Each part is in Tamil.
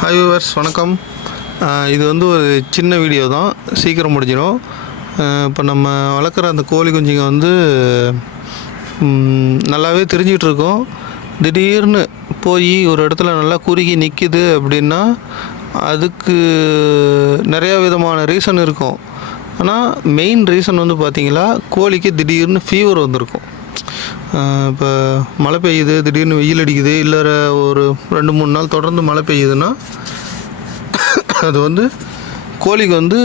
ஹாய் வியூவர்ஸ், வணக்கம். இது வந்து ஒரு சின்ன வீடியோ தான், சீக்கிரம் முடிஞ்சிடும். இப்போ நம்ம வளர்க்குற அந்த கோழி குஞ்சுங்க வந்து நல்லாவே தெரிஞ்சிகிட்டு இருக்கோம். திடீர்னு போய் ஒரு இடத்துல நல்லா குறுகி நிற்கிது அப்படின்னா அதுக்கு நிறையா விதமான ரீசன் இருக்கும். ஆனால் மெயின் ரீசன் வந்து பார்த்திங்களா, கோழிக்கு திடீர்னு ஃபீவர் வந்திருக்கும். இப்போ மழை பெய்யுது, திடீர்னு வெயில் அடிக்குது, இல்லை ஒரு 2-3 நாள் தொடர்ந்து மழை பெய்யுதுன்னா அது வந்து கோழிக்கு வந்து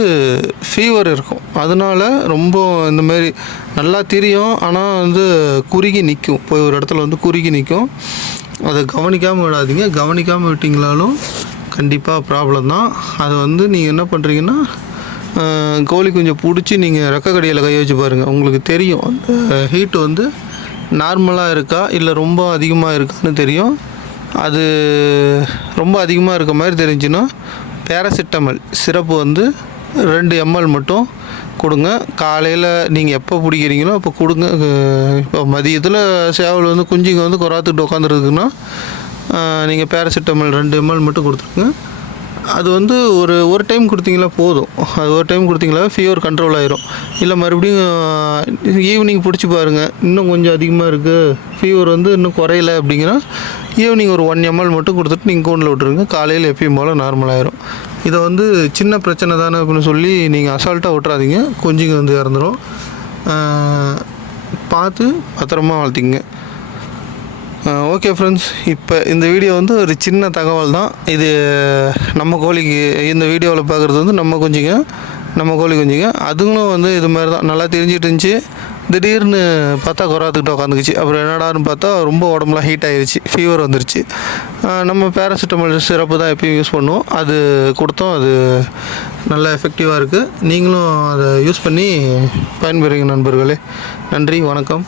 ஃபீவர் இருக்கும். அதனால் ரொம்ப இந்தமாரி நல்லா தெரியும், ஆனால் வந்து குறுகி நிற்கும். போய் ஒரு இடத்துல வந்து குறுகி நிற்கும். அதை கவனிக்காமல் விடாதீங்க. கவனிக்காமல் விட்டிங்களாலும் கண்டிப்பாக ப்ராப்ளம் தான். அதை வந்து நீங்கள் என்ன பண்ணுறீங்கன்னா, கோழி கொஞ்சம் பிடிச்சி நீங்கள் ரெக்கைக்கடியில் கை வச்சு பாருங்கள். உங்களுக்கு தெரியும் அந்த ஹீட்டு வந்து நார்மலாக இருக்கா இல்லை ரொம்ப அதிகமாக இருக்கான்னு தெரியும். அது ரொம்ப அதிகமாக இருக்க மாதிரி தெரிஞ்சுன்னா பேராசிட்டமல் சிரப்பு வந்து 2 ml மட்டும் கொடுங்க. காலையில் நீங்கள் எப்போ பிடிக்கிறீங்களோ அப்போ கொடுங்க. இப்போ மதியத்தில் சேவல் வந்து குஞ்சுங்க வந்து கொராத்துக்கிட்டு உட்காந்துருக்குன்னா நீங்கள் பேராசிட்டமல் 2 ml மட்டும் கொடுத்துருங்க. அது வந்து ஒரு டைம் கொடுத்தீங்களா போதும். அது ஒரு டைம் கொடுத்தீங்களா ஃபீவர் கண்ட்ரோல் ஆகிரும். இல்லை மறுபடியும் ஈவினிங் பிடிச்சி பாருங்கள், இன்னும் கொஞ்சம் அதிகமாக இருக்குது, ஃபீவர் வந்து இன்னும் குறையல அப்படிங்கிற ஈவினிங் ஒரு 1 ml மட்டும் கொடுத்துட்டு நீங்கள் கூண்டில் விட்டுருங்க. காலையில் எப்பயும் போல் நார்மலாகிடும். இதை வந்து சின்ன பிரச்சனை தானே அப்படின்னு சொல்லி நீங்கள் அசால்ட்டாக விட்டுறாதீங்க. குஞ்சுங்க வந்து இறந்துடும். பார்த்து பத்திரமா வளர்த்திங்க. ஓகே ஃப்ரெண்ட்ஸ், இப்போ இந்த வீடியோ வந்து ஒரு சின்ன தகவல் தான். இது நம்ம கோழிக்கு இந்த வீடியோவில் பார்க்குறது வந்து நம்ம கோழி குஞ்சுங்க. அதுங்களும் வந்து இது மாதிரி தான் நல்லா தெரிஞ்சிட்டு இருந்துச்சு. திடீர்னு பார்த்தா கொராத்துக்கிட்ட உட்காந்துக்குச்சு. அப்புறம் என்னடான்னு பார்த்தா ரொம்ப உடம்புலாம் ஹீட் ஆகிடுச்சு, ஃபீவர் வந்துருச்சு. நம்ம பேராசிட்டமல் சிரப்பு தான் எப்பயும் யூஸ் பண்ணுவோம். அது கொடுத்தோம். அது நல்லா எஃபெக்டிவாக இருக்குது. நீங்களும் அதை யூஸ் பண்ணி பயன்பெறுங்க நண்பர்களே. நன்றி, வணக்கம்.